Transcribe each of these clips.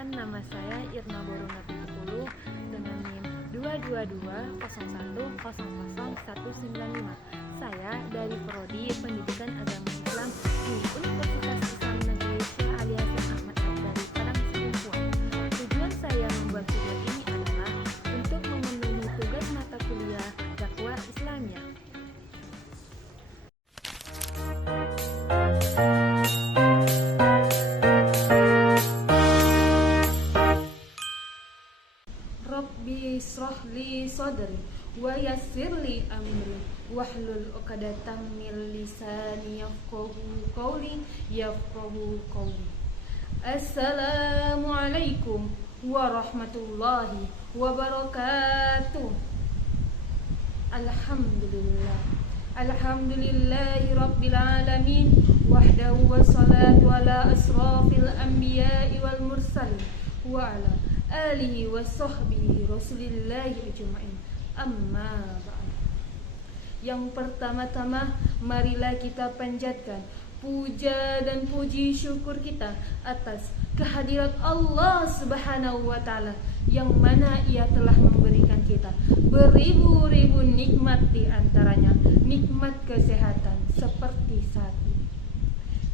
Perkenalkan, nama saya Irna Boruna 70 dengan NIM 22201000195. Saya dari Prodi Pendidikan Agama Islam di Universitas Islam Negeri Syekh Ali Hasan Ahmad dari Padang Sidempuan. Tujuan saya membuat video ini adalah untuk memenuhi tugas mata kuliah dakwah Islamiyah. Rabbi shrah li sadri wa yassir li amri wahlul 'uqdatam min lisani yafqahu qawli. Assalamualaikum warahmatullahi wabarakatuh. Alhamdulillahi rabbil alamin wahdahu wassalatu ala asrafil anbiya'i wal mursalin wa ala alihi wa sahbihi rasulillahi ajma'in. Amma ba'd. Yang pertama-tama, marilah kita panjatkan puja dan puji syukur kita atas kehadirat Allah Subhanahu wa ta'ala, yang mana Ia telah memberikan kita beribu-ribu nikmat, di antaranya nikmat kesehatan seperti saat ini.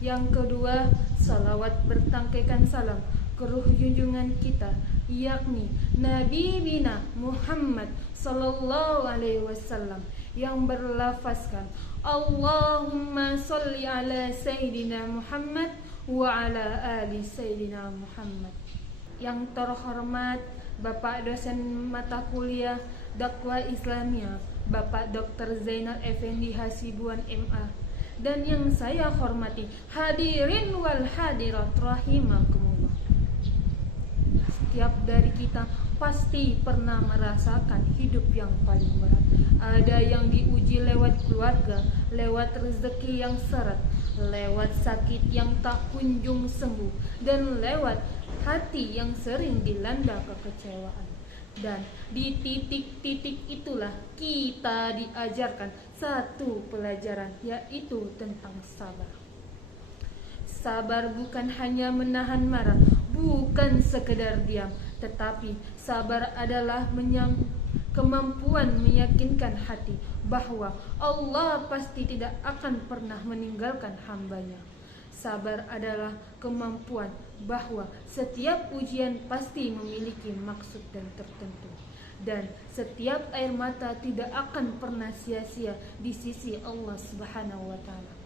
Yang kedua, salawat bertangkaikan salam ke ruh junjungan kita, yakni Nabi Bina Muhammad sallallahu alaihi wasallam, yang berlafazkan Allahumma sholli ala Sayyidina Muhammad wa ala ali Sayyidina Muhammad. Yang terhormat Bapak dosen mata kuliah dakwah Islamiyah, Bapak Dr. Zainal Effendi Hasibuan MA, dan yang saya hormati hadirin wal hadirat rahimakumullah. Setiap dari kita pasti pernah merasakan hidup yang paling berat. Ada yang diuji lewat keluarga, lewat rezeki yang seret, lewat sakit yang tak kunjung sembuh, dan lewat hati yang sering dilanda kekecewaan. Dan di titik-titik itulah kita diajarkan satu pelajaran, yaitu tentang sabar. Sabar bukan hanya menahan marah, bukan sekedar diam, tetapi sabar adalah kemampuan meyakinkan hati bahwa Allah pasti tidak akan pernah meninggalkan hambanya. Sabar adalah kemampuan bahwa setiap ujian pasti memiliki maksud dan tertentu, dan setiap air mata tidak akan pernah sia-sia di sisi Allah Subhanahu wa ta'ala.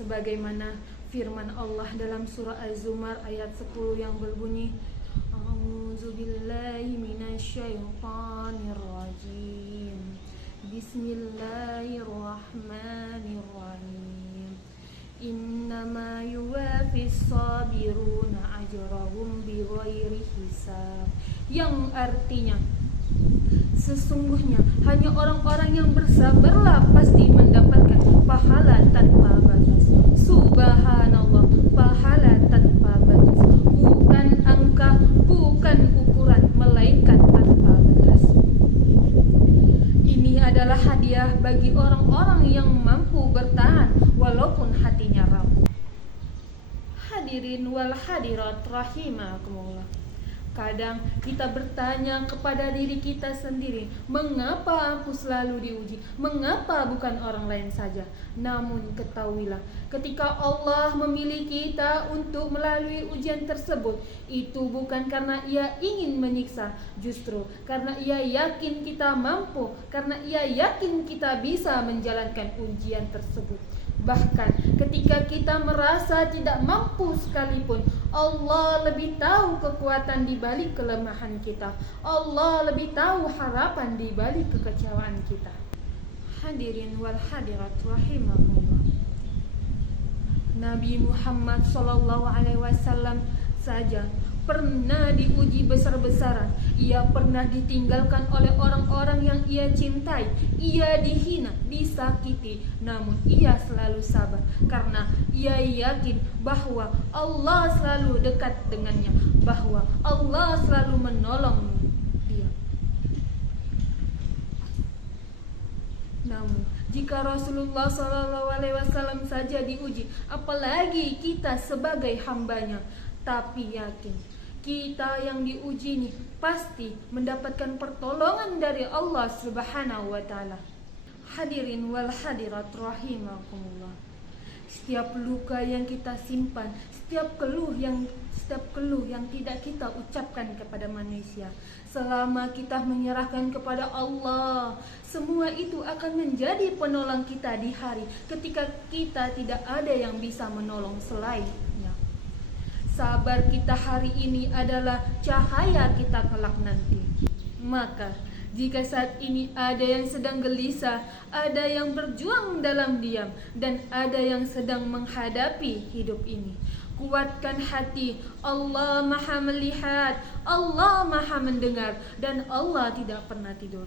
Sebagaimana firman Allah dalam surah Az-Zumar ayat 10 yang berbunyi, A'udzubillahi minasyaitonirrajim. Bismillahirrahmanirrahim. Innama yuwafis sabiruna ajrahum bighairi hisab. Yang artinya, sesungguhnya hanya orang-orang yang bersabarlah pasti mendapatkan pahala tanpa batas. Subhanallah, pahala tanpa batas. Bukan angka, bukan ukuran, melainkan tanpa batas. Ini adalah hadiah bagi orang-orang yang mampu bertahan walaupun hatinya rapuh. Hadirin wal hadirat rahimakumullah. Kadang kita bertanya kepada diri kita sendiri, mengapa aku selalu diuji? Mengapa bukan orang lain saja? Namun ketahuilah, ketika Allah memilih kita untuk melalui ujian tersebut, itu bukan karena Ia ingin menyiksa, justru karena Ia yakin kita mampu, karena Ia yakin kita bisa menjalankan ujian tersebut. Bahkan ketika kita merasa tidak mampu sekalipun, Allah lebih tahu kekuatan di balik kelemahan kita. Allah lebih tahu harapan di balik kekecewaan kita. Hadirin wal hadirat rahimakumullah. Nabi Muhammad sallallahu alaihi wasallam saja pernah diuji besar-besaran. Ia pernah ditinggalkan oleh orang-orang yang Ia cintai. Ia dihina, disakiti, namun Ia selalu sabar karena Ia yakin bahwa Allah selalu dekat dengannya, bahwa Allah selalu menolong dia. Namun jika Rasulullah SAW saja diuji, apalagi kita sebagai hambanya. Tapi yakin, kita yang diuji ini pasti mendapatkan pertolongan dari Allah Subhanahu wa taala. Hadirin wal hadirat rahimakumullah. Setiap luka yang kita simpan, setiap keluh yang tidak kita ucapkan kepada manusia, selama kita menyerahkan kepada Allah, semua itu akan menjadi penolong kita di hari ketika kita tidak ada yang bisa menolong selainnya. Sabar kita hari ini adalah cahaya kita kelak nanti. Maka jika saat ini ada yang sedang gelisah, ada yang berjuang dalam diam, dan ada yang sedang menghadapi hidup ini, kuatkan hati. Allah Maha melihat, Allah Maha mendengar, dan Allah tidak pernah tidur.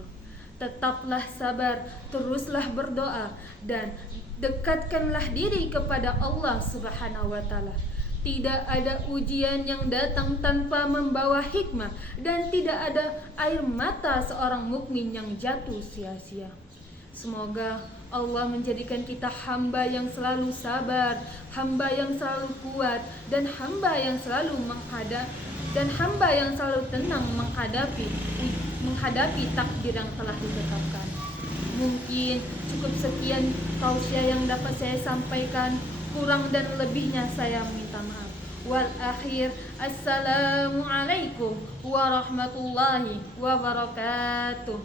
Tetaplah sabar, teruslah berdoa, dan dekatkanlah diri kepada Allah Subhanahu wa taala. Tidak ada ujian yang datang tanpa membawa hikmah, dan tidak ada air mata seorang mukmin yang jatuh sia-sia. Semoga Allah menjadikan kita hamba yang selalu sabar, hamba yang selalu kuat, dan hamba yang selalu tenang menghadapi takdir yang telah ditetapkan. Mungkin cukup sekian tausiah yang dapat saya sampaikan. Kurang dan lebihnya saya minta maaf. Wal akhir, assalamualaikum warahmatullahi wabarakatuh.